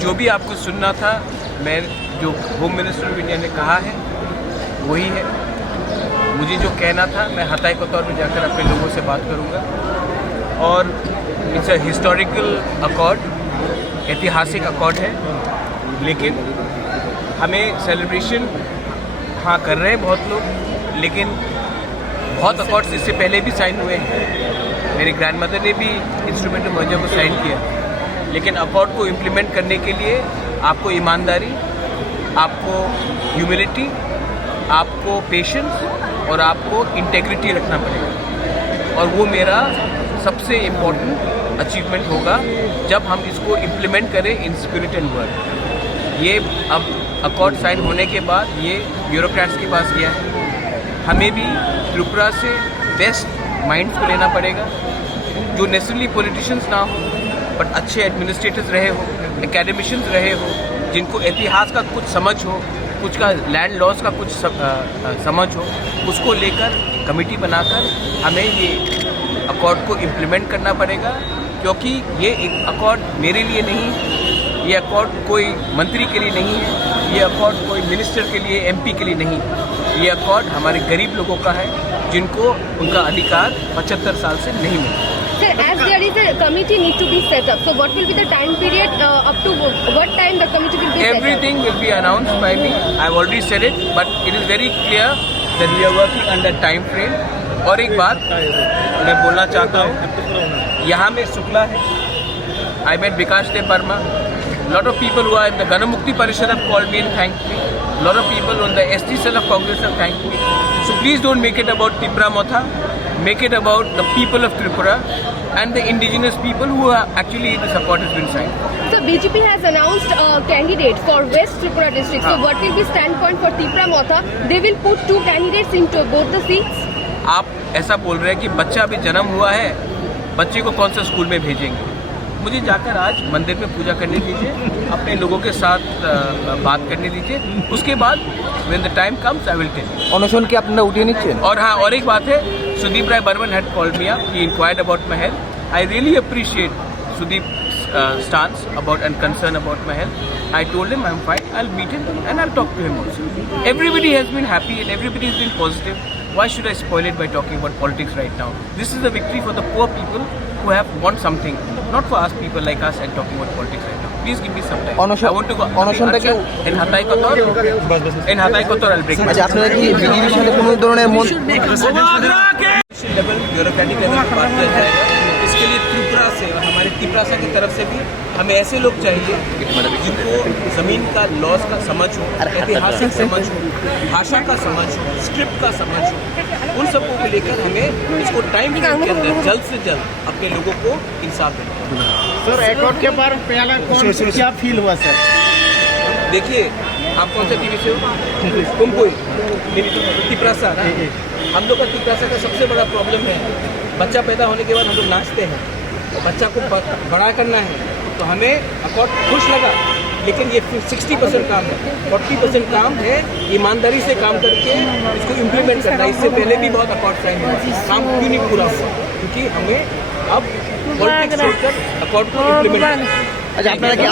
जो भी आपको सुनना था, मैं जो होम मिनिस्टर ऑफ इंडिया ने कहा है वही है। मुझे जो कहना था मैं हताई के तौर पे जाकर अपने लोगों से बात करूंगा। और इट्स अ हिस्टोरिकल अकॉर्ड, ऐतिहासिक अकॉर्ड है, लेकिन हमें सेलिब्रेशन हाँ कर रहे हैं बहुत लोग, लेकिन बहुत अकॉर्ड्स इससे पहले भी साइन हुए हैं। मेरी ग्रैंड मदर ने भी इंस्ट्रूमेंट ऑफ मर्जर को साइन किया, लेकिन अकॉर्ड को इम्प्लीमेंट करने के लिए आपको ईमानदारी, आपको ह्यूमिलिटी, आपको पेशेंस और आपको इंटेग्रिटी रखना पड़ेगा। और वो मेरा सबसे इम्पोर्टेंट अचीवमेंट होगा जब हम इसको इम्प्लीमेंट करें इन स्पिरिट एंड वर्ड। ये अब अकॉर्ड साइन होने के बाद ये ब्यूरोक्रेट्स के पास गया है। हमें भी त्रिपुरा से बेस्ट माइंड्स को लेना पड़ेगा, जो नेचुरली पॉलिटिशियंस ना हो बट अच्छे एडमिनिस्ट्रेटर्स रहे हो, एकेडमिशियंस रहे हो, जिनको इतिहास का कुछ समझ हो, कुछ का लैंड लॉस का कुछ समझ हो, उसको लेकर कमेटी बनाकर हमें ये अकॉर्ड को इम्प्लीमेंट करना पड़ेगा। क्योंकि ये एक अकॉर्ड मेरे लिए नहीं, ये अकॉर्ड कोई मंत्री के लिए नहीं है, ये अकॉर्ड कोई मिनिस्टर के लिए, एमपी के लिए नहीं, ये अकॉर्ड हमारे गरीब लोगों का है, जिनको उनका अधिकार 75 साल से नहीं मिला। Sir, as there is a committee need to be set up, so what will be the time period up to what time the committee will be set up? Everything will be announced by me. I have already said it, but it is very clear that we are working under time frame. और एक बात मैं बोलना चाहता हूँ, यहाँ में शुक्ला है, I met Bikash Dev Verma. Lot of people who are in the Ganamukti Parishad have called me and thanked me. Lot of people on the ST cell of Congress have thanked me. So please don't make it about Tipra Motha. Make it about the people of Tripura and the indigenous people who are actually the support has been signed. So BJP has announced a candidate for West Tripura district. So what will be standpoint for Tipra Motha? They will put two candidates into both the seats. आप ऐसा बोल रहे हैं कि बच्चा अभी जन्म हुआ है, बच्चे को कौन सा स्कूल में भेजेंगे? मुझे जाकर आज मंदिर में पूजा करने दीजिए, अपने लोगों के साथ बात करने दीजिए, उसके बाद when the time comes I will tell you. অনশন কি আপনারা উঠিয়ে নিচ্ছেন? और हाँ, और एक बात है, Sudeep Rai Burman had called me up. He inquired about my health. I really appreciate Sudeep's stance about and concern about my health. I told him I'm fine. I'll meet him and I'll talk to him also. Everybody has been happy and everybody has been positive. Why should I spoil it by talking about politics right now? This is a victory for the poor people who have want something, not for us people like us and talking about politics right now. Please give me some time. I want to go. In Hatay Kotor, I'll break. আচ্ছা, আপনারা কি বিজেপির সাথে কোনো ধরনের level bureaucratic level पर बात किया जाएगा। इसके लिए त्रिपुरा से और हमारे तिपरासा की तरफ से भी हमें ऐसे लोग चाहिए जिनको ज़मीन का लॉस का समझ हो, ऐतिहासिक समझ हो, भाषा का समझ हो, स्क्रिप्ट का समझ हो। उन सबको को लेकर हमें इसको टाइम फ्रेम के अंदर जल्द से जल्द अपने लोगों को इंसाफ देना। सर, अकॉर्ड के बारे में पहला क्या फील हुआ सर? देखिए, आप कौन सा टीवी से हो? कुमकुई तिपरासा। हम लोग का तिपरासा का सबसे बड़ा प्रॉब्लम है, बच्चा पैदा होने के बाद हम लोग नाचते हैं, बच्चा को बड़ा करना है, तो हमें अकॉर्ड खुश लगा, लेकिन ये 60% काम है, 40% काम है ईमानदारी से काम करके इसको इम्प्लीमेंट करना। इससे पहले भी बहुत अकॉर्ड साइन हुआ, काम क्यों नहीं पूरा हुआ? क्योंकि हमें अब पॉलिटिक्स छोड़कर अकॉर्ड को इम्प्लीमेंट करना। अच्छा, আপনারা কি